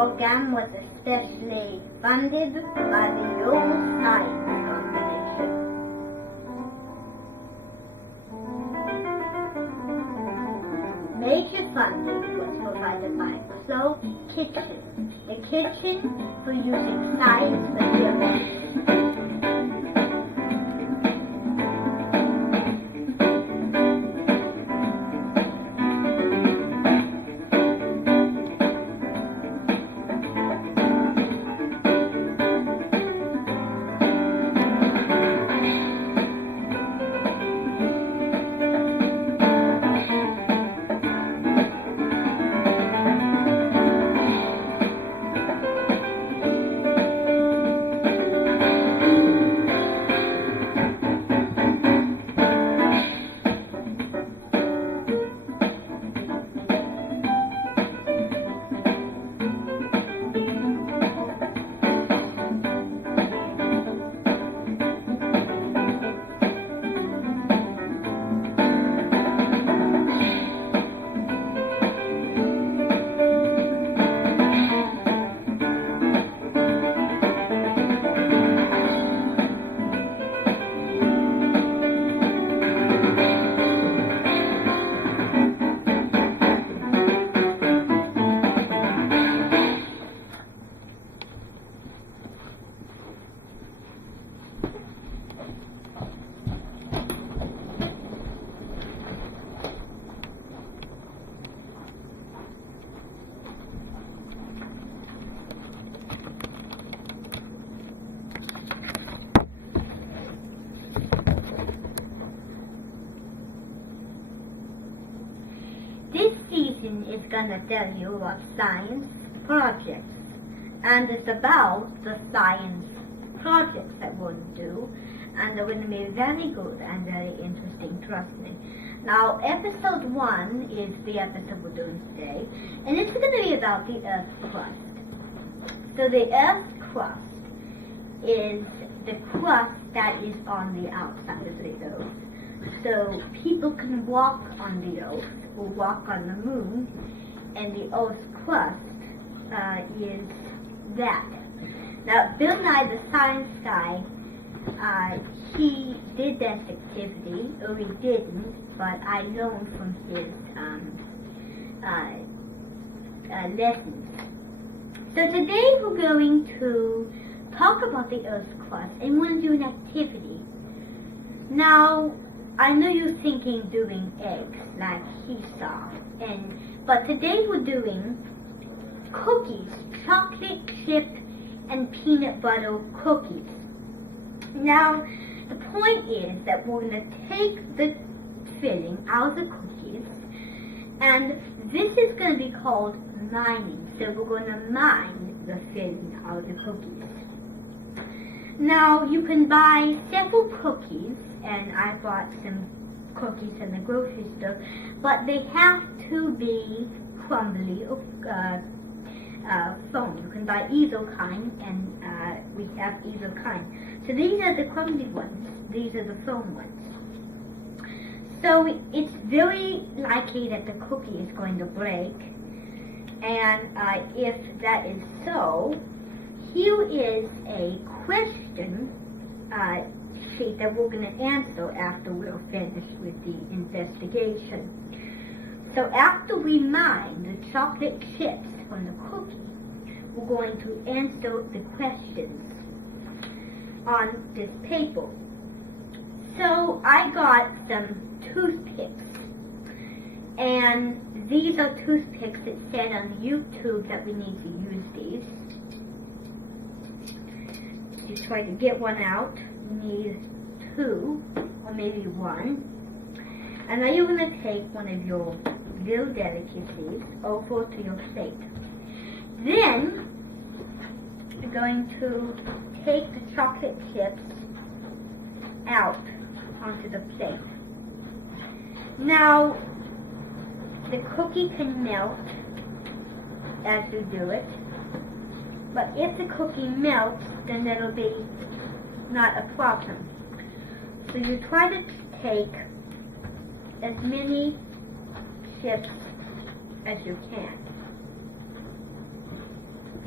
program was especially funded by the Old Science Foundation. Major funding was provided by Cloak Kitchen, the kitchen for using science materials. This season is going to tell you about science projects, and it's about the science projects that we'll do, and they're going to be very good and very interesting, trust me. Now, episode 1 is the episode we're doing today, and it's going to be about the Earth's crust. So the Earth's crust is the crust that is on the outside of the Earth. So people can walk on the Earth or walk on the moon, and the Earth's crust is that. Now, Bill Nye, the science guy, he did that activity, or he didn't, but I learned from his lessons. So today we're going to talk about the Earth's crust, and we're going to do an activity. Now, I know you're thinking doing eggs, like he saw, but today we're doing cookies, chocolate chip and peanut butter cookies. Now, the point is that we're going to take the filling out of the cookies, and this is going to be called mining. So we're going to mine the filling out of the cookies. Now, you can buy several cookies, and I bought some cookies in the grocery store, but they have to be crumbly or foam. You can buy either kind, and we have either kind. So these are the crumbly ones. These are the foam ones. So it's very likely that the cookie is going to break, and if that is so, here is a question sheet that we're going to answer after we're finished with the investigation. So after we mine the chocolate chips from the cookie, we're going to answer the questions on this paper. So I got some toothpicks, and these are toothpicks that said on YouTube that we need to use these. You try to get one out, you need 2 or maybe 1. And now you're going to take one of your little delicacies over to your plate. Then you're going to take the chocolate chips out onto the plate. Now, the cookie can melt as you do it, but if the cookie melts, then that'll be not a problem. So you try to take as many chips as you can.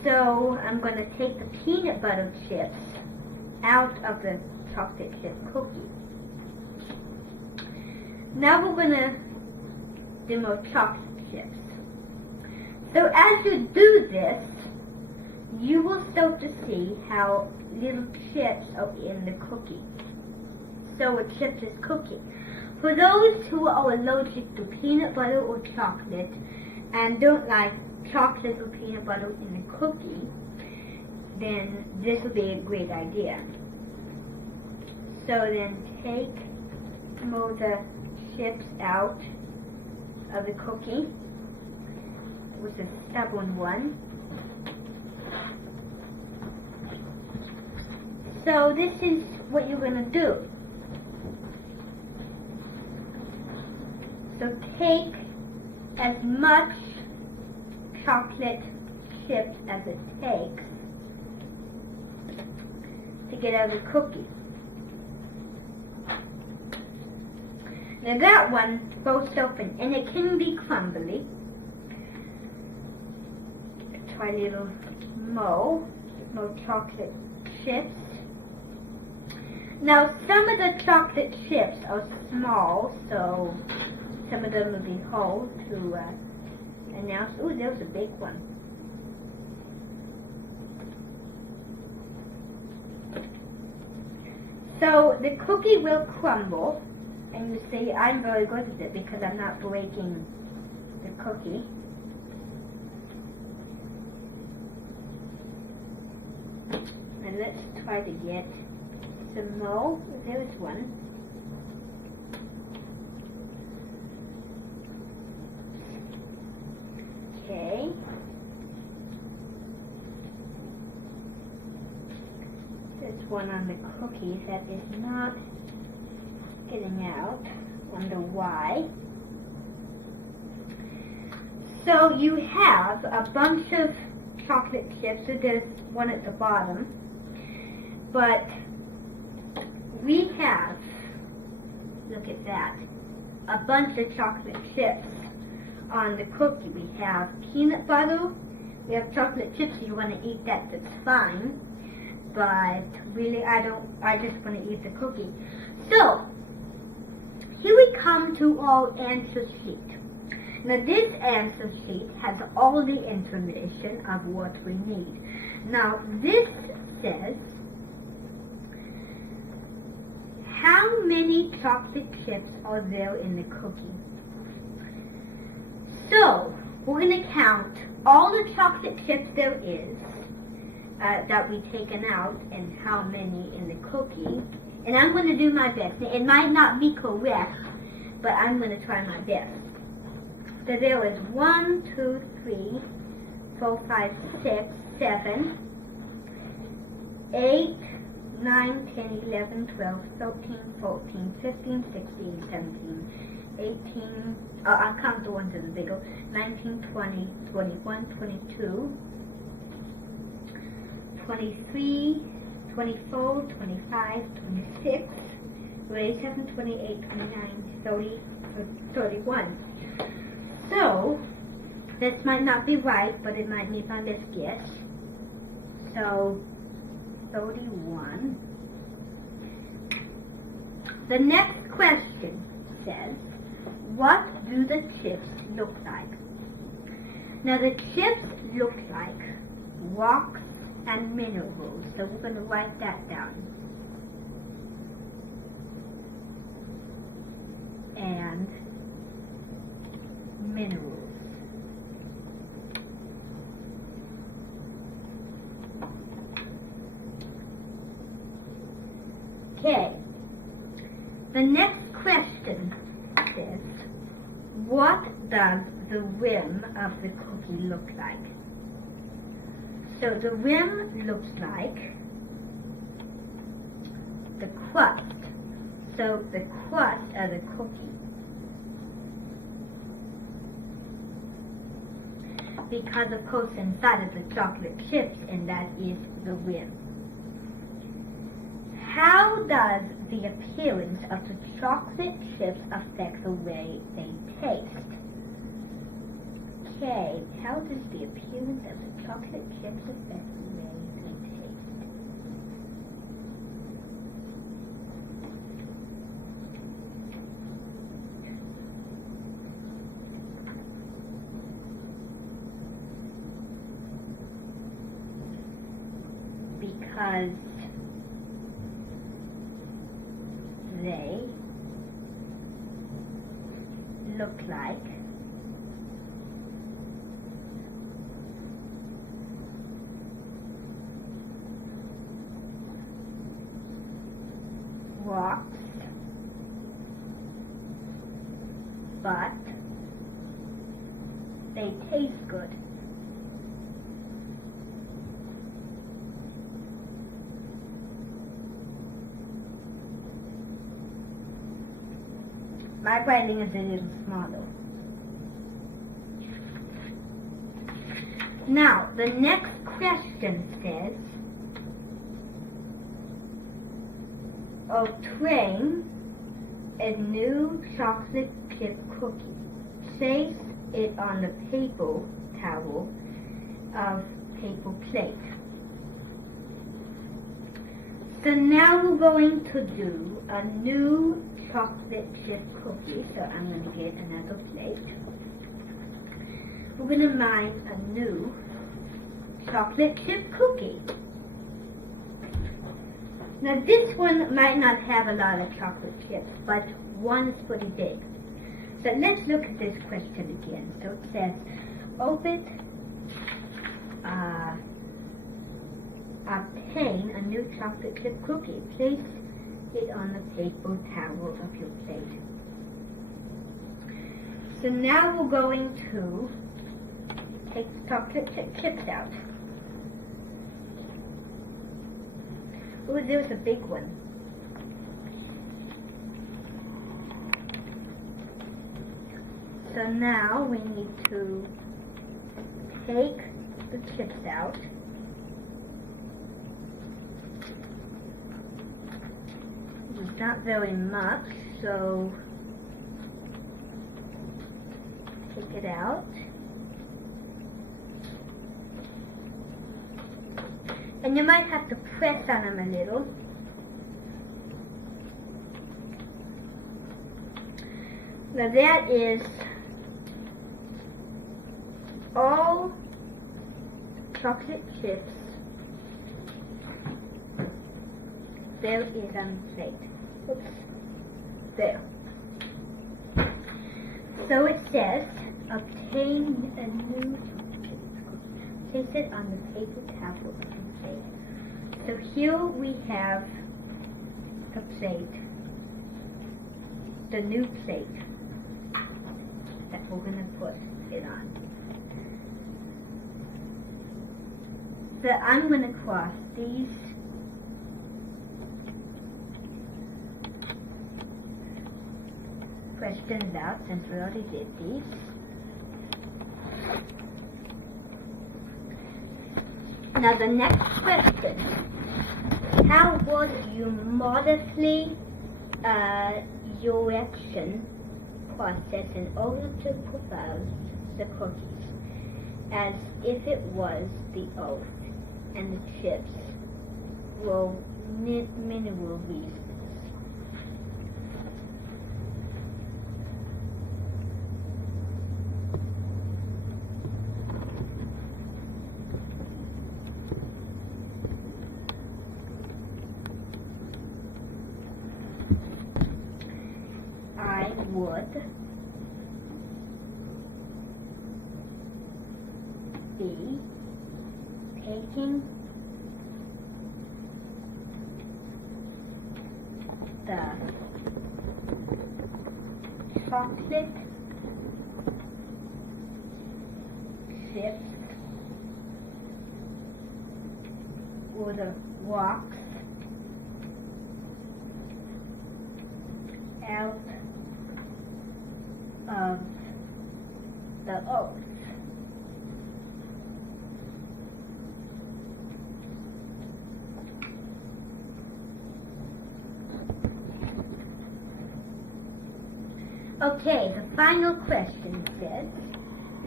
So I'm going to take the peanut butter chips out of the chocolate chip cookie. Now we're going to do more chocolate chips. So as you do this, you will start to see how little chips are in the cookie. So a chip is cookie. For those who are allergic to peanut butter or chocolate and don't like chocolate or peanut butter in the cookie, then this will be a great idea. So then take more of the chips out of the cookie with the stubborn one. So this is what you're going to do. So take as much chocolate chips as it takes to get out of the cookie. Now that one bursts open and it can be crumbly. Try a little more chocolate chips. Now some of the chocolate chips are small, so some of them will be whole to announce. Ooh, there was a big one. So the cookie will crumble, and you see I'm very good at it because I'm not breaking the cookie. And let's try to get some more. There's one. Okay. There's one on the cookies that is not getting out. Wonder why. So you have a bunch of chocolate chips. So there's one at the bottom. But we have, look at that, a bunch of chocolate chips on the cookie. We have peanut butter, we have chocolate chips. So you want to eat that, that's fine. But really I just want to eat the cookie. So, here we come to our answer sheet. Now this answer sheet has all the information of what we need. Now this says, how many chocolate chips are there in the cookie? So, we're going to count all the chocolate chips there is that we've taken out and how many in the cookie. And I'm going to do my best. It might not be correct, but I'm going to try my best. So there is 1, 2, 3, 4, 5, 6, 7, 8, 9, 10, 11, 12, 13, 14, 15, 16, 17, 18, I'll count the ones that are bigger, 19, 20, 21, 22, 23, 24, 25, 26, 27, 28, 29, 30, 31. So, this might not be right, but it might be my best guess. So, 31. The next question says, what do the chips look like? Now the chips look like rocks and minerals, so we're going to write that down. And minerals. Okay. The next question says, what does the rim of the cookie look like? So the rim looks like the crust. So the crust of the cookie. Because of course inside is the chocolate chips, and that is the rim. How does the appearance of the chocolate chips affect the way they taste? Okay, how does the appearance of the chocolate chips affect raisin taste? Because they look like rocks, but they taste good. My writing is a little smaller. Now, the next question says, obtain a new chocolate chip cookie. Place it on the paper towel of paper plate. So now we're going to do a new chocolate chip cookie. So I'm going to get another plate. We're going to make a new chocolate chip cookie. Now this one might not have a lot of chocolate chips, but one is pretty big. So let's look at this question again. So it says, obtain a new chocolate chip cookie. Place it on the paper towel of your plate. So now we're going to take the chocolate chips out. Oh, there's a big one. So now we need to take the chips out. There's not very much, so take it out. And you might have to press on them a little. Now that is all chocolate chips there is on the plate. Oops. There. So it says, obtain a new place it on the paper towel of the plate. So here we have the plate, the new plate that we're going to put it on. So I'm going to cross these questions out since we already did these. Now the next question, how would you modify your action process in order to propose the cookies as if it was the oath and the chips were mineral reasons? I would be taking the chocolate chips or the rocks out of the oath. Okay, the final question says,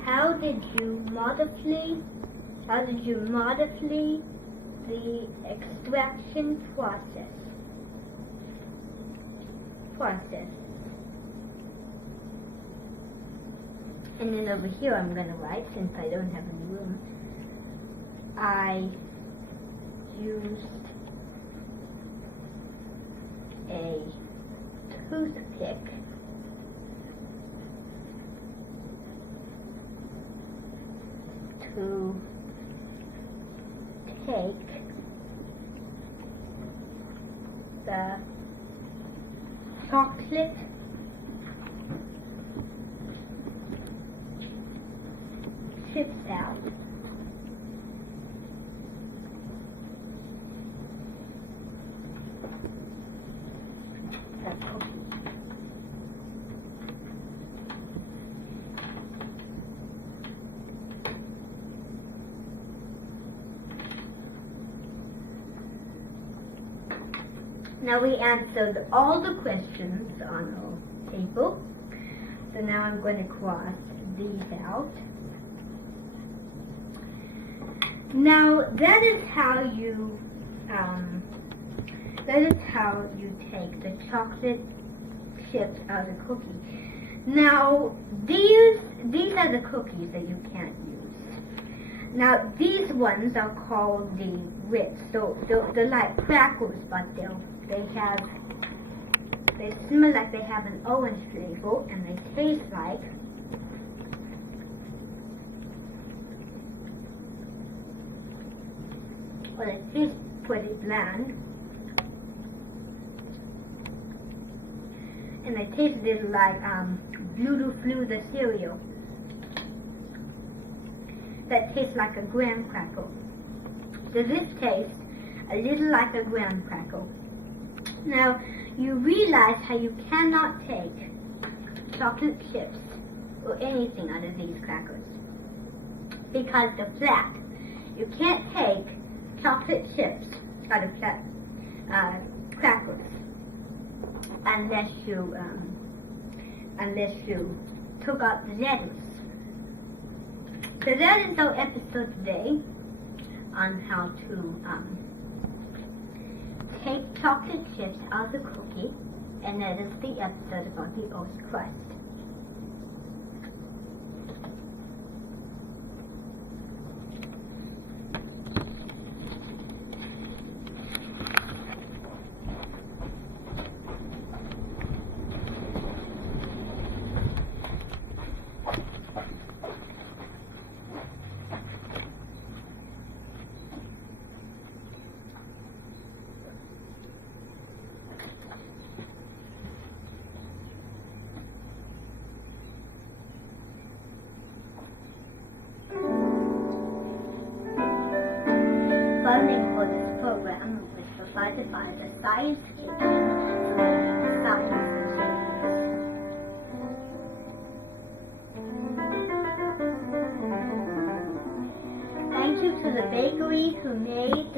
How did you modify the extraction process? And then over here I'm going to write, since I don't have any room, I used a toothpick to take the chocolate chips out. Now we answered all the questions on our table. So now I'm going to cross these out. Now that is how you take the chocolate chips out of the cookie. Now these are the cookies that you can't use. Now these ones are called the Ritz. So they're like crackers, but they smell like they have an orange flavor, and they taste like it tastes pretty bland, and they taste a little like Beautiful the cereal. That tastes like a graham cracker. So this tastes a little like a graham cracker. Now you realize how you cannot take chocolate chips or anything out of these crackers because they're flat. You can't take chocolate chips out of flat crackers unless you took out the letters. So that is our episode today on how to take chocolate chips out of the cookie, and that is the episode about the oat crust. Funding for this program was provided by the Science Kitchen. Thank you to the bakery who made